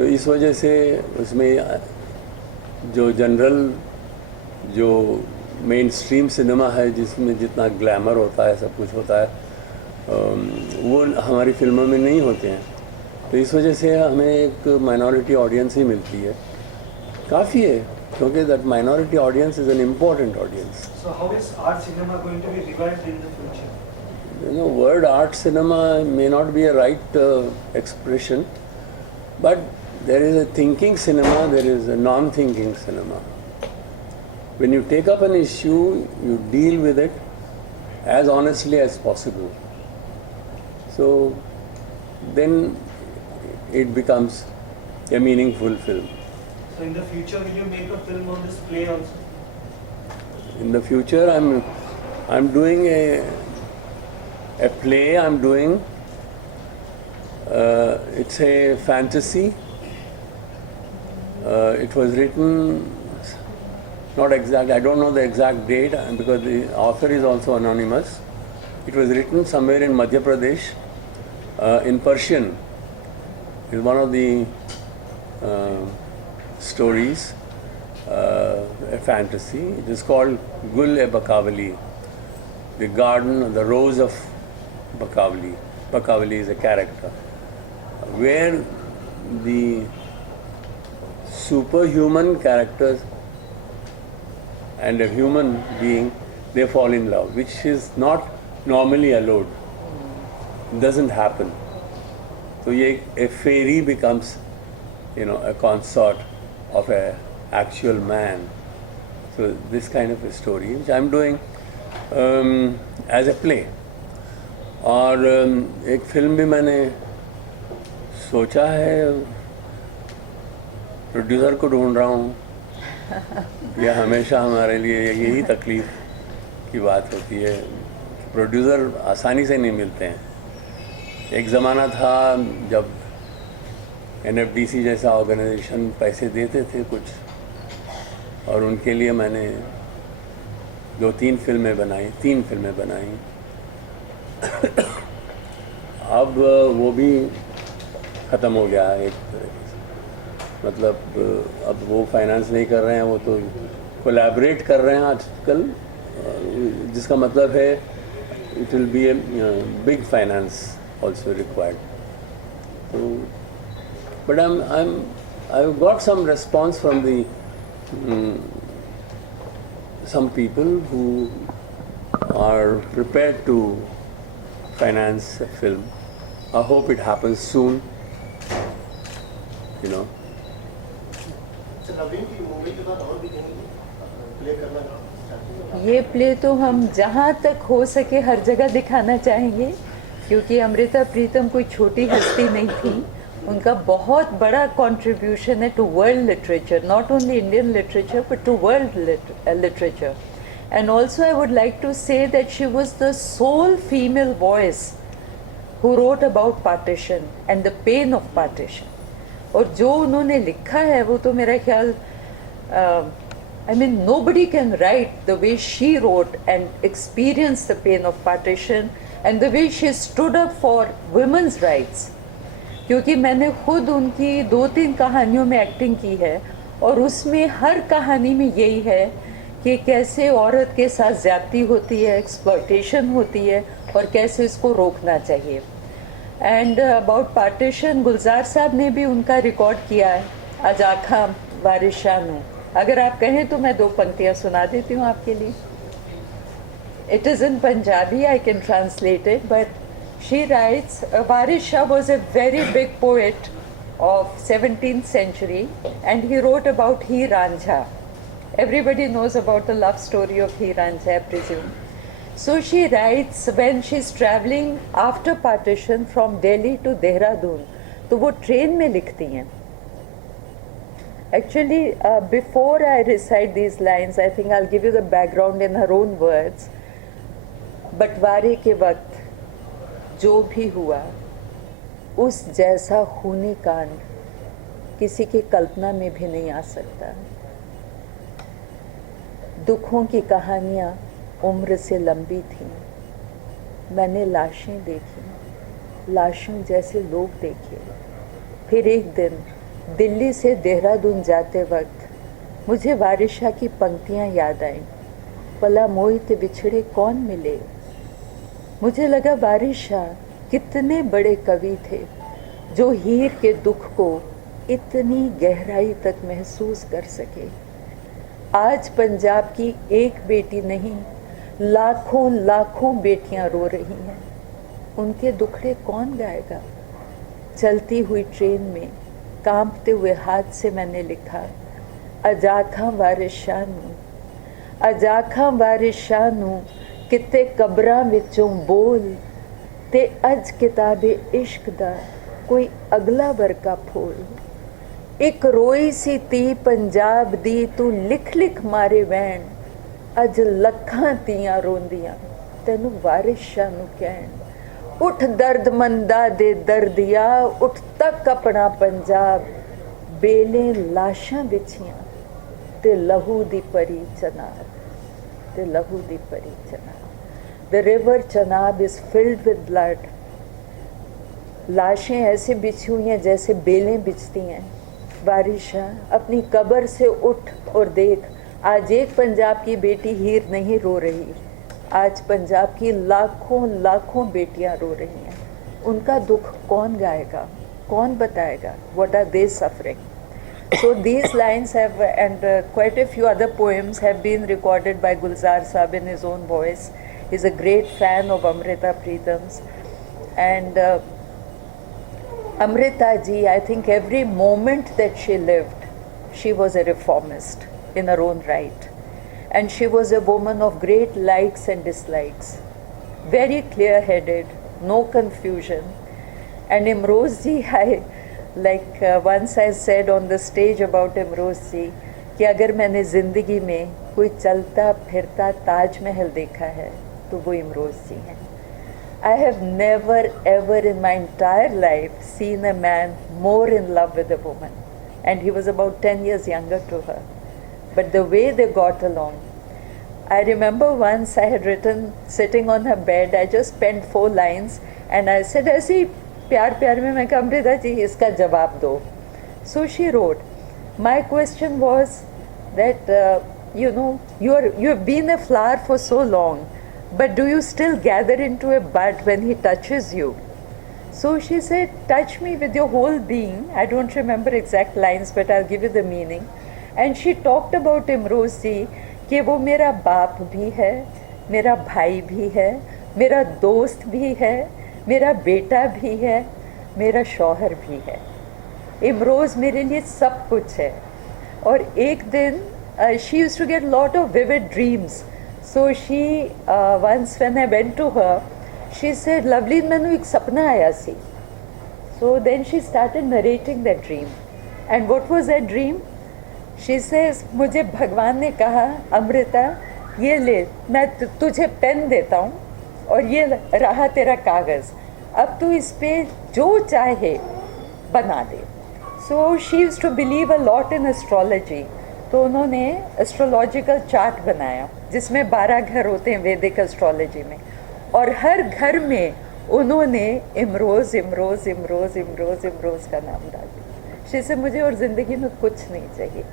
तो इस वजह से उसमें जो जनरल जो मेन स्ट्रीम सिनेमा है जिसमें जितना ग्लैमर होता है, सब कुछ होता है, वो हमारी फिल्मों में नहीं होते हैं। तो इस वजह से हमें एक माइनॉरिटी ऑडियंस ही मिलती है, काफ़ी है, क्योंकि that minority audience is an important audience. So how is art cinema going to be revived in the future? You know, word art cinema may not be a right expression, but there is a thinking cinema, there is a non-thinking cinema. When you take up an issue, you deal with it as honestly as possible. So then it becomes a meaningful film. So in the future, will you make a film on this play also? In the future, I'm doing a play. I'm doing it's a fantasy. It was written, not exact. I don't know the exact date because the author is also anonymous. It was written somewhere in Madhya Pradesh in Persian. It's one of the stories, a fantasy. It is called Gul-e-Bakawali, the garden, the rose of Bakawali. Bakawali is a character where the superhuman characters and a human being, they fall in love, which is not normally allowed. It doesn't happen. So a fairy becomes, a consort of a actual man. So this kind of a story, which I'm doing as a play. और एक फिल्म भी मैंने सोचा है, प्रोड्यूसर को ढूंढ रहा हूँ। यह हमेशा हमारे लिए यही तकलीफ की बात होती है, प्रोड्यूसर आसानी से नहीं मिलते हैं। एक ज़माना था जब NFDC जैसा ऑर्गेनाइजेशन पैसे देते थे कुछ, और उनके लिए मैंने 3 फिल्में बनाई। अब वो भी ख़त्म हो गया है एक तरह से, मतलब अब वो फाइनेंस नहीं कर रहे हैं, वो तो कोलैबोरेट कर रहे हैं आजकल, जिसका मतलब है it will be a big finance also required. तो but I've got some response from the some people who are prepared to finance a film. I hope it happens soon. So नवीन की मूवी के बाद और भी कहीं प्ले करना चाहते हैं? ये प्ले तो हम जहाँ तक हो सके हर जगह दिखाना चाहेंगे, क्योंकि अमृता प्रीतम कोई छोटी हस्ती नहीं थी। उनका बहुत बड़ा कंट्रीब्यूशन है to world literature, not only Indian literature but to world literature. And also I would like to say that she was the sole female voice who wrote about partition and the pain of partition. और जो उन्होंने लिखा है वो तो मेरा ख्याल, I mean, nobody can write the way she wrote and experience the pain of partition and the way she stood up for women's rights. क्योंकि मैंने खुद उनकी 2-3 कहानियों में एक्टिंग की है, और उसमें हर कहानी में यही है कि कैसे औरत के साथ ज़्यादती होती है, एक्सप्लॉयटेशन होती है, और कैसे इसको रोकना चाहिए। एंड अबाउट पार्टीशन गुलजार साहब ने भी उनका रिकॉर्ड किया है आज आखा वारिशा में। अगर आप कहें तो मैं 2 पंक्तियाँ सुना देती हूँ आपके लिए। It is in Punjabi, I can translate it, but she writes, Varisha was a very big poet of 17th century, and he wrote about He Ranjha. Everybody knows about the love story of He Ranjha, I presume. So she writes when she's traveling after partition from Delhi to Dehradun, तो वो ट्रेन में लिखती हैं। Actually, before I recite these lines, I think I'll give you the background in her own words. बंटवारे के वक्त जो भी हुआ, उस जैसा खूनी कांड किसी की कल्पना में भी नहीं आ सकता। दुखों की कहानियाँ उम्र से लंबी थीं। मैंने लाशें देखी, लाशों जैसे लोग देखे। फिर एक दिन दिल्ली से देहरादून जाते वक्त मुझे वारिशा की पंक्तियाँ याद आईं, पला मोहित बिछड़े कौन मिले। मुझे लगा वारिशा कितने बड़े कवि थे जो हीर के दुख को इतनी गहराई तक महसूस कर सके। आज पंजाब की एक बेटी नहीं, लाखों लाखों बेटियां रो रही हैं, उनके दुखड़े कौन गाएगा। चलती हुई ट्रेन में कांपते हुए हाथ से मैंने लिखा, अजाखां वारिशा नूं, अजाखां वारिशा नूं किते कबरां विचों बोल, ते अज किताबे इश्क दा कोई अगला वर्का फोल। एक रोई सी ती पंजाब दी तू लिख लिख मारे वैन, अज लखां तियां रोंदियां तैनू वारिशा नूं कहण। उठ दर्द मंदा दे दर्दिया, उठ तक अपना पंजाब, बेले लाशां बिछियां ते लहू दी परी चनाब, ते लहू दी परी Chenab. The river Chenab is filled with blood. लाशें ऐसे बिछी हुई हैं जैसे बेलें बिछती हैं। वारिशा अपनी कब्र से उठ और देख, आज एक पंजाब की बेटी हीर नहीं रो रही, आज पंजाब की लाखों लाखों बेटियां रो रही हैं। उनका दुख कौन गाएगा, कौन बताएगा? What are they suffering? So these lines have, and quite a few other poems have been recorded by Gulzar Saab in his own voice. He's a great fan of Amrita Pritam's. And Amrita ji, I think every moment that she lived, she was a reformist in her own right. And she was a woman of great likes and dislikes, very clear-headed, no confusion. And Imroz ji, once I said on the stage about Imroz ji, कि अगर मैंने ज़िंदगी में कोई चलता फिरता ताजमहल देखा है तो वो इमरोज़ जी हैं। I have never ever in my entire life seen a man more in love with a woman, and he was about 10 years younger to her. But the way they got along, I remember once I had written, sitting on her bed, I just penned 4 lines and I said, ऐसे ही प्यार प्यार में मैं कहा, अमृता जी इसका जवाब दो. So she wrote, my question was that, you've been a flower for so long, but do you still gather into a bud when he touches you? So she said, touch me with your whole being. I don't remember exact lines, but I'll give you the meaning. And she talked about Imroz ji, कि वो मेरा बाप भी है, मेरा भाई भी है, मेरा दोस्त भी है, मेरा बेटा भी है, मेरा शौहर भी है. इमरोज़ मेरे लिए सब कुछ है. और एक दिन she used to get a lot of vivid dreams. So she, once when I went to her, she said, lovely, मैनू एक सपना आया सी. So then she started narrating that dream. And what was that dream? She says, मुझे भगवान ने कहा, अमृता ये ले, मैं तुझे पेन देता हूँ और ये रहा तेरा कागज़, अब तू इस पे जो चाहे बना दे. So she used to believe a lot in astrology. तो उन्होंने एस्ट्रोलॉजिकल चार्ट बनाया जिसमें 12 घर होते हैं वैदिक एस्ट्रोलॉजी में, और हर घर में उन्होंने इमरोज़ इमरोज़ इमरोज़ इमरोज़ इमरोज़ का नाम डाल दिया. से मुझे और ज़िंदगी में कुछ नहीं चाहिए.